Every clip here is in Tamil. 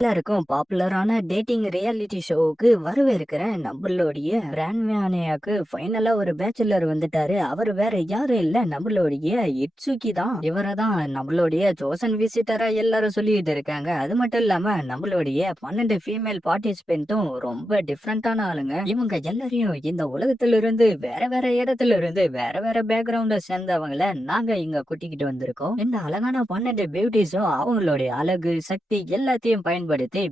எல்லாருக்கும் பாப்புலரான டேட்டிங் ரியாலிட்டி ஷோவுக்கு வரவேற்கிறேன். நம்மளுடைய ரான்வியானியாக்கு ஃபைனலா ஒரு பேச்சுலர் வந்துட்டாரு. அவர் வேற யாரும் இல்ல, நம்மளுடைய இட்சுகி தான். இவரை தான் நம்மளுடைய சோசன் விசிட்டரா எல்லாரும் சொல்லிட்டு இருக்காங்க. அது மட்டும் இல்லாம நம்மளுடைய 12 ஃபீமேல் பார்ட்டிசிபென்ட்டும் ரொம்ப டிஃப்ரெண்டான ஆளுங்க. இவங்க எல்லாரையும் இந்த உலகத்துல இருந்து வேற வேற இடத்துல இருந்து வேற வேற பேக்ரவுண்ட சேர்ந்தவங்கள நாங்க இங்க கூட்டிக்கிட்டு வந்திருக்கோம். இந்த அழகான 12 பியூட்டிஸும் அவங்களுடைய அழகு சக்தி எல்லாத்தையும் பயன்படுத்தி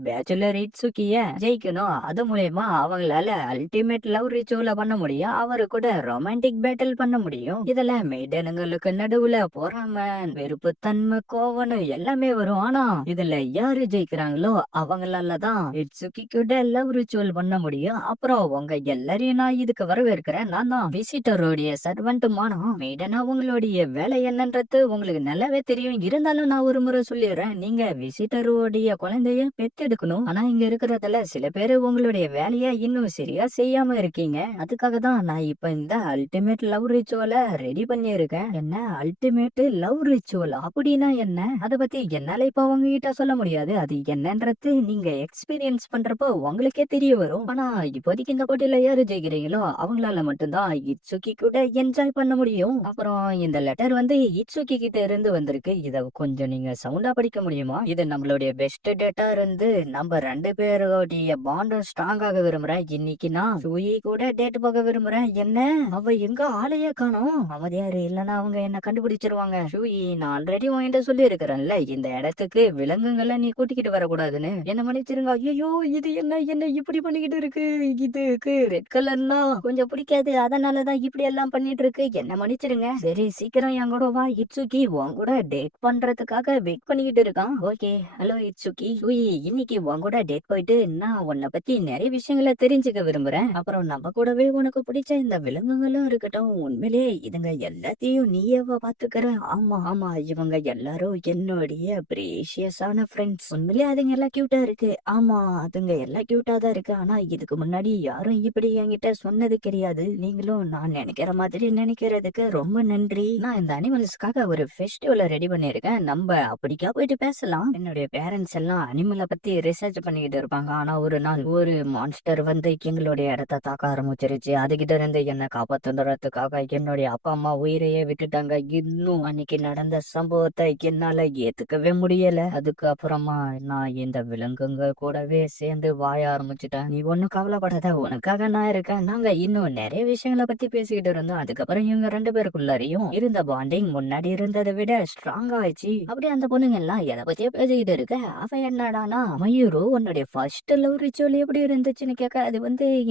பேச்சுலர் இட்சுகிய ஜெயிக்கணும். அது மூலயமா அவங்களால அல்டிமேட் லவ் ரிச்சுவல பண்ண முடியும். அவரு கூட ரொமான்டிக் பேட்டில் பண்ண முடியும். இதுல மெய்டனுங்களுக்கு நடுவுல பொறாம, வெறுப்பு தன்மை, கோவம் எல்லாமே வரும். ஆனா இதுல யாரு ஜெயிக்கிறாங்களோ அவங்களால தான் இட்சுகி கூட லவ் ரிச்சுவல் பண்ண முடியும். அப்புறம் உங்க எல்லாரையும் நான் இதுக்கு வரவேற்கிறேன். நான் தான் விசிட்டரோடைய சர்வெண்ட் மானா. மெய்டன் அவங்களுடைய வேலை என்னன்றது உங்களுக்கு நல்லாவே தெரியும். இருந்தாலும் நான் ஒரு முறை சொல்லிடுறேன், நீங்க விசிட்டரோடைய குழந்தைய பெத்தெடுக்கணும். ஆனா இங்க இருக்கிறதுல சில பேரு உங்களுடைய வேலைய இன்னும் சரியா செய்யாம இருக்கீங்க. அதுக்காக தான் நான் இப்ப இந்த அல்டிமேட் லவ் ரிச்சுவல ரெடி பண்ணி இருக்கேன். என்ன அல்டிமேட் லவ் ரிச்சுவல் அப்படின்னா என்ன? அத பத்தி என்னால இப்ப உங்ககிட்ட சொல்ல முடியாது. அது என்னன்றது நீங்க எக்ஸ்பீரியன்ஸ் பண்றப்போ உங்களுக்கே தெரிய வரும். ஆனா இப்போதைக்கு இந்த போட்டியில யாரு ஜெயிக்கிறீங்களோ அவங்களால மட்டும்தான் இட்சுகி கூட என்ஜாய் பண்ண முடியும். அப்புறம் இந்த லெட்டர் இட்சுகி கிட்ட இருந்து வந்திருக்கு. இத கொஞ்சம் நீங்க சவுண்டா படிக்க முடியுமா? இது நம்மளுடைய பெஸ்ட் டேட்டா இருந்து நம்ம 2 பேருடைய பாண்ட் ஸ்ட்ராங் ஆக விரும்புறேன். இன்னைக்கு நான் சூயி கூட டேட் பார்க்க விரும்புறேன். என்ன அவ எங்க ஆளையே காணோம்? அவதியாரு இல்லன்னா அவங்க என்ன கண்டுபிடிச்சிருவாங்க. சூயி, நான் ஆல்ரெடி உன்கிட்ட சொல்லி இருக்கிறேன்ல, இந்த இடத்துக்கு விலங்குகளை நீ கூட்டிக்கிட்டு வரக்கூடாதுன்னு. என்ன மன்னிச்சிருங்க. ஐயோ, இது என்ன என்ன இப்படி பண்ணிக்கிட்டு இருக்கு? இதுக்கு ரெட் கலர்னா கொஞ்சம் பிடிக்காது, அதனாலதான் இப்படி எல்லாம் பண்ணிட்டு இருக்கு. என்ன மன்னிச்சிருங்க. சரி, சீக்கிரம் என் கூட வா. இட்சுகி உன் கூட டேட் பண்றதுக்காக வெயிட் பண்ணிக்கிட்டு இருக்கான். Okay, hello இட்சுகி. சூயி, இன்னைக்கு உன் கூட டேட் போயிட்டு நான் உன்னை பத்தி நிறைய விஷயங்களை தெரிஞ்சுக்க விரும்புறேன். அப்புறம் நம்ம கூடவே உனக்கு பிடிச்ச இந்த விலங்குகளும் இருக்கட்டும். உண்மையிலே இதுங்க எல்லாத்தையும் நீயேவா பாத்துக்கிற? ஆமா ஆமா, இவங்க எல்லாரும் என்னுடைய பிரீஷியஸான ஃப்ரெண்ட்ஸ். உண்மையிலே அதுங்க எல்லாம் கியூட்டா இருக்கு. ஆமா, அதுங்க எல்லாம் கியூட்டா தான் இருக்கு. ஆனா இதுக்கு முன்னாடி யாரும் இப்படி என்கிட்ட சொன்னது கிடையாது. நீங்களும் நான் நினைக்கிற மாதிரி நினைக்கிறதுக்கு ரொம்ப நன்றி. நான் இந்த அனிமல்ஸ்க்காக ஒரு ஃபெஸ்டிவலை ரெடி பண்ணிருக்கேன். நம்ம அப்படிக்கா போயிட்டு பேசலாம். என்னுடைய பேரண்ட்ஸ் எல்லாம் அனிமலை பத்தி ரிசர்ச் பண்ணிக்கிட்டு இருப்பாங்க. ஆனா ஒரு நாள் ஒரு மான்ஸ்டர் எங்களுடைய இடத்த தாக்க ஆரம்பிச்சிருச்சு. அதுகிட்ட இருந்து என்ன காப்பாத்துறதுக்காக என்னுடைய அப்பா அம்மா உயிரையே விட்டுட்டாங்க. இன்னும் அன்னைக்கு நடந்த சம்பவத்தை என்னால ஏத்துக்கவே முடியல. அதுக்கு அப்புறமா நான் இந்த விலங்குங்க கூடவே சேர்ந்து வாய ஆரம்பிச்சுட்டேன். நீ ஒண்ணும் கவலைப்படாத, உனக்காக நான் இருக்கேன். நாங்க இன்னும் நிறைய விஷயங்களை பத்தி பேசிக்கிட்டு இருந்தோம். அதுக்கப்புறம் இவங்க 2 பேருக்குள்ளாரையும் இருந்த பாண்டிங் முன்னாடி இருந்ததை விட ஸ்ட்ராங் ஆயிடுச்சு. அப்படியே அந்த பொண்ணுங்க எல்லாம் எதை பத்தியோ பேசிக்கிட்டு இருக்க, அவ என்னடானா, மயூரு உன்னுடைய ஃபர்ஸ்ட் லவ் ரிச்சுவல் எப்படி இருந்துச்சுன்னு கேட்க, அது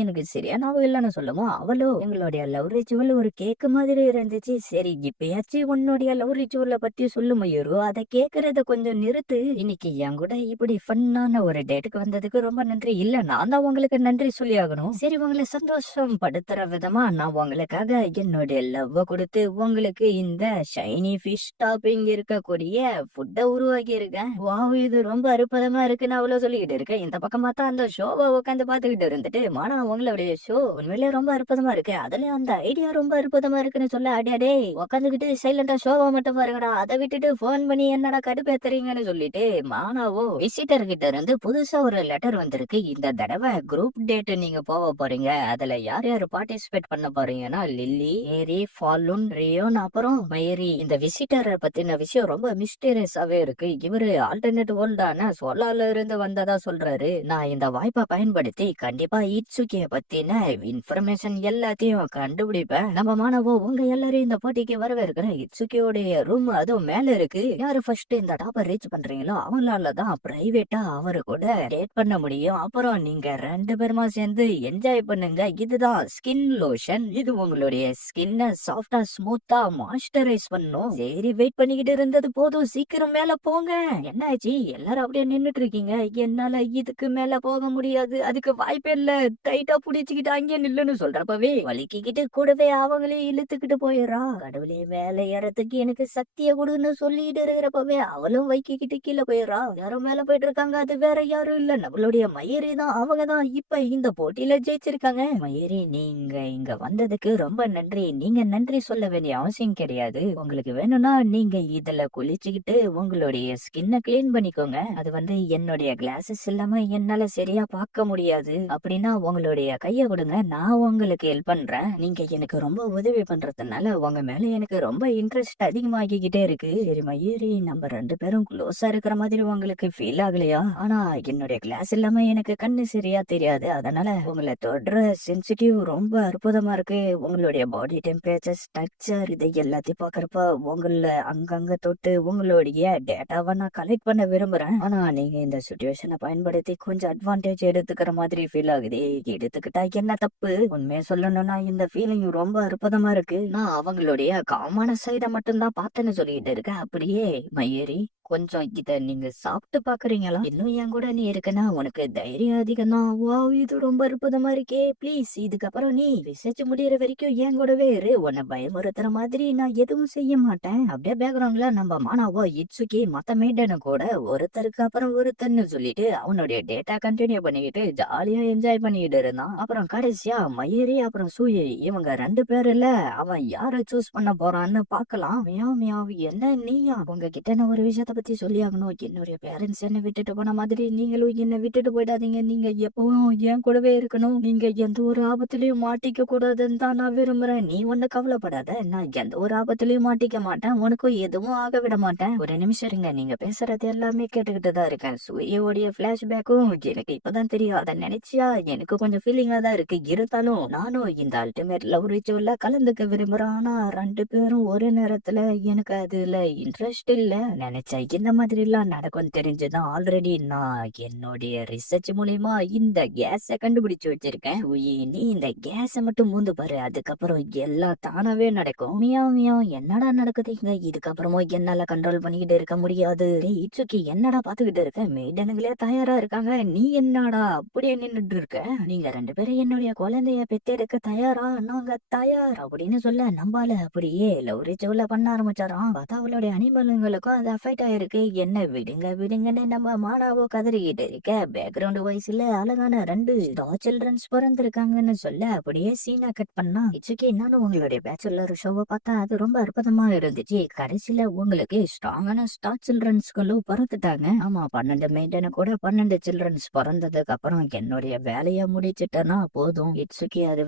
எனக்கு சரியா ஞாபகம் இல்லைன்னு சொல்லுவோம். அவளோ, எங்களுடைய லவ் ரிச்சுவல் ஒரு கேக் மாதிரி இருந்துச்சு. சரி, இப்பயாச்சும் உன்னுடைய லவ் ரிச்சுவலை பத்தி சொல்லு மயூரு, அதை கேட்கறத கொஞ்சம் நிறுத்து. இன்னைக்கு என் கூட இப்படி ஃபன்னான ஒரு டேட்டுக்கு வந்ததுக்கு ரொம்ப நன்றி. இல்ல, நான் தான் உங்களுக்கு நன்றி சொல்லி ஆகணும். சரி, உங்களை சந்தோஷம் படுத்துற விதமா நான் உங்களுக்காக என்னுடைய லவ் கொடுத்து உங்களுக்கு இந்த ஷைனி ஃபிஷ் டாப்பிங் இருக்கக்கூடிய ஃபுட்டை உருவாக்கி இருக்கேன். வாவ், இது ரொம்ப அற்புதமா இருக்குன்னு அவ்வளவு சொல்லிக்கிட்டு இருக்கேன். இந்த பக்கம் பார்த்தா அந்த ஷோவை உட்காந்து பாத்துக்கிட்டு இருந்துட்டு, மானா உங்களுடைய ஷோ உண்மையிலே ரொம்ப அற்புதமா இருக்கு, அதுல அந்த ஐடியா ரொம்ப அற்புதமா இருக்குன்னு சொல்ல, அடியாடே உட்காந்துக்கிட்டு சைலண்டா ஷோவை மட்டும் பாருங்கடா, அதை விட்டுட்டு போன் பண்ணி என்னடா கடுப்பேத்துறீங்கன்னு சொல்லிட்டு மானாவோ விசிட்டர் கிட்ட இருந்து புதுசா ஒரு லெட்டர் வந்திருக்கு. இந்த தடவை குரூப் டேட் நீங்க போக போறீங்க. அதுல யார் யாரு பார்ட்டிசிபேட் பண்ண போறீங்கன்னா லில்லி, ஏரி, ஃபாலூன், ரியோன், அப்புறம் மயரி. இந்த விசிட்டரை பத்தின விஷயம் ரொம்ப மிஸ்டீரியஸாவே இருக்கு. இவரு ஆல்டர்னேட் வேர்ல்டான சோலார்ல இருந்து வந்ததா சொல்றாரு. நான் இந்த வாய்ப்பை பயன்படுத்தி கண்டிப்பா இட்சுகிய பத்தின இன்ஃபர்மேஷன் எல்லாத்தையும் கண்டுபிடிப்பேன். நம்ம மாணவோ உங்க எல்லாரையும் இந்த போட்டிக்கு வரவேற்கிறேன். இட்சுகியோடைய ரூம் அதுவும் மேல இருக்கு. யாரு ஃபர்ஸ்ட் இந்த டாப்பர் ரீச் பண்றீங்களோ அவங்களால தான் பிரைவேட்டா அவரு கூட டேட் பண்ண முடியும். அப்புறம் நீங்க 2 பேருமா சேர்ந்து என்ஜாய் பண்ணுங்க. இதுதான் ஸ்கின் லோஷன். இது உங்களுடைய ஸ்கின்ன சாஃப்டா ஸ்மூத்தா மாய்ஸ்சரைஸ் பண்ணும். சரி, வெயிட் பண்ணிக்கிட்டு இருந்தது போதும், சீக்கிரம் மேல போங்க. என்னாச்சு, எல்லாரும் அப்படியே நின்னுட்டு இருக்கீங்க? என்னால இதுக்கு மேல போக முடியாது, அதுக்கு வாய்ப்பே இல்ல. டைட்டா புடிச்சுக்கிட்டு அங்கே நில்லுன்னு சொல்றப்பவே வலிக்கிக்கிட்டு கூடவே அவங்களே இழுத்துக்கிட்டு போயிடுறா. கடவுளே, மேல ஏறதுக்கு எனக்கு சக்திய கொடுன்னு சொல்லிட்டு இருக்கிறப்பவே அவளும் வைக்கிக்கிட்டு கீழே போயிடுறா. யாரும் மேல போயிட்டு இருக்காங்க. அது வேற யாரும் இல்ல, நம்மளுடைய மயூரி தான். அவங்க தான் இப்ப இந்த போட்டியில ஜெயிச்சிருக்காங்க. மயூரி, நீங்க இங்க வந்ததுக்கு ரொம்ப நன்றி. நீங்க நன்றி சொல்ல வேண்டிய அவசியம் கிடையாது. உங்களுக்கு வேணும்னா நீங்க இதுல குளிச்சுக்கிட்டு உங்களுடைய ஸ்கின்ன கிளீன் பண்ணிக்கோங்க. அது என்னுடைய கிளாஸஸ் இல்லாம என்னால சரியா பார்க்க முடியாது அப்படின்னா உங்களுடைய கைய கொடுங்க, நான் உங்களுக்கு ஹெல்ப் பண்றேன். நீங்க எனக்கு ரொம்ப உதவி பண்றதுனால உங்க மேல எனக்கு ரொம்ப இன்ட்ரெஸ்ட் அதிகமாகிக்கிட்டே இருக்கு. சரி மயூரி, நம்ம 2 பேரும் க்ளோஸா இருக்கிற மாதிரி உங்களுக்கு ஃபீல் ஆகலையா? ஆனா என்னுடைய கிளாஸ் இல்லாம எனக்கு கண்ணு சரியா தெரியாது, அதனால உங்களை தொடுற சென்சிட்டிவ் ரொம்ப அற்புதமா இருக்கு. உங்களுடைய பாடி டெம்பரேச்சர், ஸ்ட்ரக்சர் இதை எல்லாத்தையும் பாக்குறப்ப உங்கள அங்கங்க தொட்டு உங்களுடைய டேட்டாவை நான் கலெக்ட் பண்ண விரும்புறேன். ஆனா நீங்க இந்த சுச்சுவேஷனை பயன்படுத்தி கொஞ்சம் அட்வான்டேஜ் எடுத்துக்கிற மாதிரி ஃபீல் ஆகுது. எடுத்துக்கிட்டா என்ன தப்பு? உண்மையை சொல்லணும்னா இந்த ஃபீலிங் ரொம்ப அற்புதமா இருக்கு. நான் அவங்களுடைய காமான சைட மட்டும்தான் பார்த்தேன்னு சொல்லிட்டு இருக்கேன். அப்படியே மயூரி, கொஞ்சம் இத நீங்க சாப்பிட்டு பாக்குறீங்களா? இன்னும் என் கூட நீ இருக்கனா உனக்கு தைரியம் அதிகம் தான். வாவ், இது ரொம்ப அற்புதமா இருக்கே. ப்ளீஸ் இதுக்கப்புறம் நீ ரிசர்ச் முடியற வரைக்கும் என் கூடவே இரு. உன்னை பயமுறுத்துற மாதிரி நான் எதுவும் செய்ய மாட்டேன். அப்படியே பேக்ரவுண்ட்ல நம்ம மானாவோ இட்சுகி மத்த மெய்டனு கூட ஒருத்தருக்கு அப்புறம் ஒருத்தர்னு சொல்லிட்டு அவனுடைய டேட்டா கண்டினியூ பண்ணிக்கிட்டு ஜாலியா என்ஜாய் பண்ணிக்கிட்டு இருந்தான். அப்புறம் கடைசியா மயூரி அப்புறம் சூயி இவங்க 2 பேர்ல அவன் யார சூஸ் பண்ண போறான்னு பாக்கலாம். மியாவ் மியாவ், என்ன நீயா? உங்ககிட்ட நான் ஒரு விஷயத்த பத்தி சொல்லி ஆகணும். என்னுடைய பேரண்ட்ஸ் என்ன விட்டுட்டு போன மாதிரி நீங்களும் என்ன விட்டுட்டு போயிடாதீங்க. நீங்க எப்பவும் என் கூடவே இருக்கணும். நீங்க எந்த ஒரு ஆபத்துலயும் மாட்டிக்க கூடாதுன்னு தான் நான் விரும்புறேன். நீ ஒண்ணு கவலைப்படாத, நான் எந்த ஒரு ஆபத்துலயும் மாட்டிக்க மாட்டேன். உனக்கும் எதுவும் ஆக விட மாட்டேன். ஒரு நிமிஷம் இருங்க, நீங்க பேசுறது எல்லாமே கேட்டுக்கிட்டு தான் இருக்கேன். சூரியோடைய பிளாஷ்பேக்கும் எனக்கு இப்பதான் தெரியும். அதை நினைச்சா எனக்கு கொஞ்சம் ஃபீலிங்கா தான் இருக்கு. இருந்தாலும் நானும் இந்த அல்டிமேட் லவ் ரிச்சுவல்ல கலந்துக்க விரும்புறேன். ஆனா 2 பேரும் ஒரு நேரத்துல எனக்கு அதுல இன்ட்ரெஸ்ட் இல்ல. நினைச்சா இந்த மாதிரி எல்லாம் நடக்கும் தெரிஞ்சுதான் ஆல்ரெடி நான் என்னுடைய ரிசர்ச் மூலியமா இந்த கேஸ கண்டுபிடிச்சு வச்சிருக்கேன். உயி, நீ இந்த கேஸ மட்டும் மூந்து பாரு, அதுக்கப்புறம் எல்லாம் தானாவே நடக்கும். மியாவ் மியாவ், என்னடா நடக்குது இங்க? இதுக்கப்புறமும் என்னால கண்ட்ரோல் பண்ணிக்கிட்டு இருக்க முடியாது. டேய் இட்சுகி, என்னடா பாத்துக்கிட்டு இருக்க? மெய்டனுங்களே தயாரா இருக்காங்க, நீ என்னடா அப்படியே நின்னுட்டு இருக்க? நீங்க 2 பேரும் என்னுடைய குழந்தைய பெத்தெடுக்க தயாரா? நாங்க தயார் அப்படின்னு சொல்ல நம்பால அப்படியே லவ் ரிச்சுவல்ல பண்ண ஆரம்பிச்சாராம். பார்த்தா அவளுடைய அனிமலுங்களுக்கும் அது அஃபெக்ட் ஆயிருக்கு. என்ன விடுங்க விடுங்கன்னு நம்ம மானாவோ கதறிக்கிட்டு இருக்க. பேக்ரவுண்ட் வாய்ஸ்ல அழகான 2 ஸ்டார் சில்ட்ரன்ஸ் பிறந்திருக்காங்கன்னு சொல்ல அப்படியே சீனா கட் பண்ணா. இட்சுகி, நானும் உங்களுடைய பேச்சுலர் ஷோவை பார்த்தா அது ரொம்ப அற்புதமா இருந்துச்சு. கடைசியில உங்களுக்கு ஸ்ட்ராங்கான ஸ்டார் சில்ட்ரன்ஸ்களும் பிறந்துட்டாங்க. ஆமா, 12 மெயின்டென கூட 12 சில்ட்ரன்ஸ் பிறந்ததுக்கு அப்புறம் என்னுடைய வேலையை முடிச்சிட்டேன்னா போதும். இட்சுகி, அது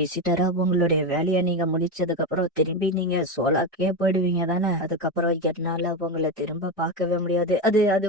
விசிட்டரா உங்களுடைய வேலையை நீங்க முடிச்சதுக்கு அப்புறம் திரும்பி நீங்க சோலாக்கே போயிடுவீங்க தானே? அதுக்கப்புறம் என்னால உங்களை திரும்ப பார்க்கவே முடியாது. அது அது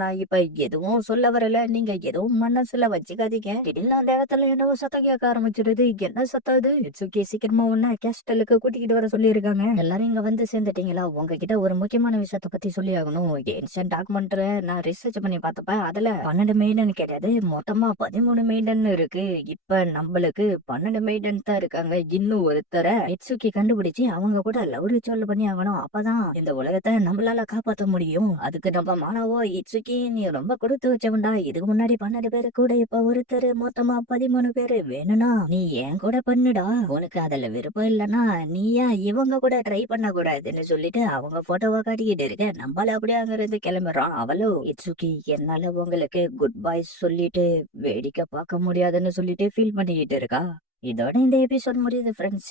நான் இப்ப எதுவும் சொல்ல வரல, நீங்க எதுவும் மனசுல வச்சுக்காதீங்க. திடீர்னு அந்த இடத்துல என்னவோ சத்தம் கேட்க ஆரம்பிச்சிருது. என்ன சத்தம் அது? இட்சுகி, சீக்கிரமா ஒண்ணு கேஸ்டலுக்கு கூட்டிக்கிட்டு வர சொல்லியிருக்காங்க. எல்லாரும் இங்க சேர்ந்துட்டீங்களா? உங்ககிட்ட ஒரு முக்கியமான விஷயத்த பத்தி சொல்லி ஆகணும். ஏன்ஷியன்ட் டாக்குமெண்ட்ல நான் ரிசர்ச் பண்ணி பார்த்தப்ப அதுல 12 மெய்டன் கிடையாது, மொத்தமா 13 மெய்டன் இருக்கு. இப்ப நம்மளுக்கு 12 மெய்டன் தான் இருக்காங்க. இன்னும் ஒருத்தரை இட்சுகி கண்டுபிடிச்சு அவங்க கூட லவ் ரிச்சுவல் பண்ணி ஆகணும். அப்பதான் இந்த உலகத்தை நம்மளால காப்பாற்ற முடியும். அதுக்கு நம்ம மானவோ இட்சுகி, நீ ரொம்ப கொடுத்து வச்சவன்டா. இதுக்கு முன்னாடி 12 பேரு கூட இப்ப ஒருத்தர், மொத்தமா 13 பேரு. வேணும்னா நீ என் கூட பண்ணுடா. உனக்கு அதுல விருப்பம் இல்லைன்னா நீயா இவங்க கூட ட்ரை பண்ண கூடாதுன்னு சொல்லிட்டு அவங்க போட்டோவை காட்டிக்கிட்டு இருக்க. நம்மள அப்படியே அங்கிருந்து கிளம்புறான். அவளும் இட்சுகி, என்னால உங்களுக்கு குட் பை சொல்லிட்டு வேடிக்கை பார்க்க முடியாதுன்னு சொல்லிட்டு ஃபீல் பண்ணிக்கிட்டு இருக்கா. இதோட இந்த எபிசோட் முடியுது ஃப்ரெண்ட்ஸ்.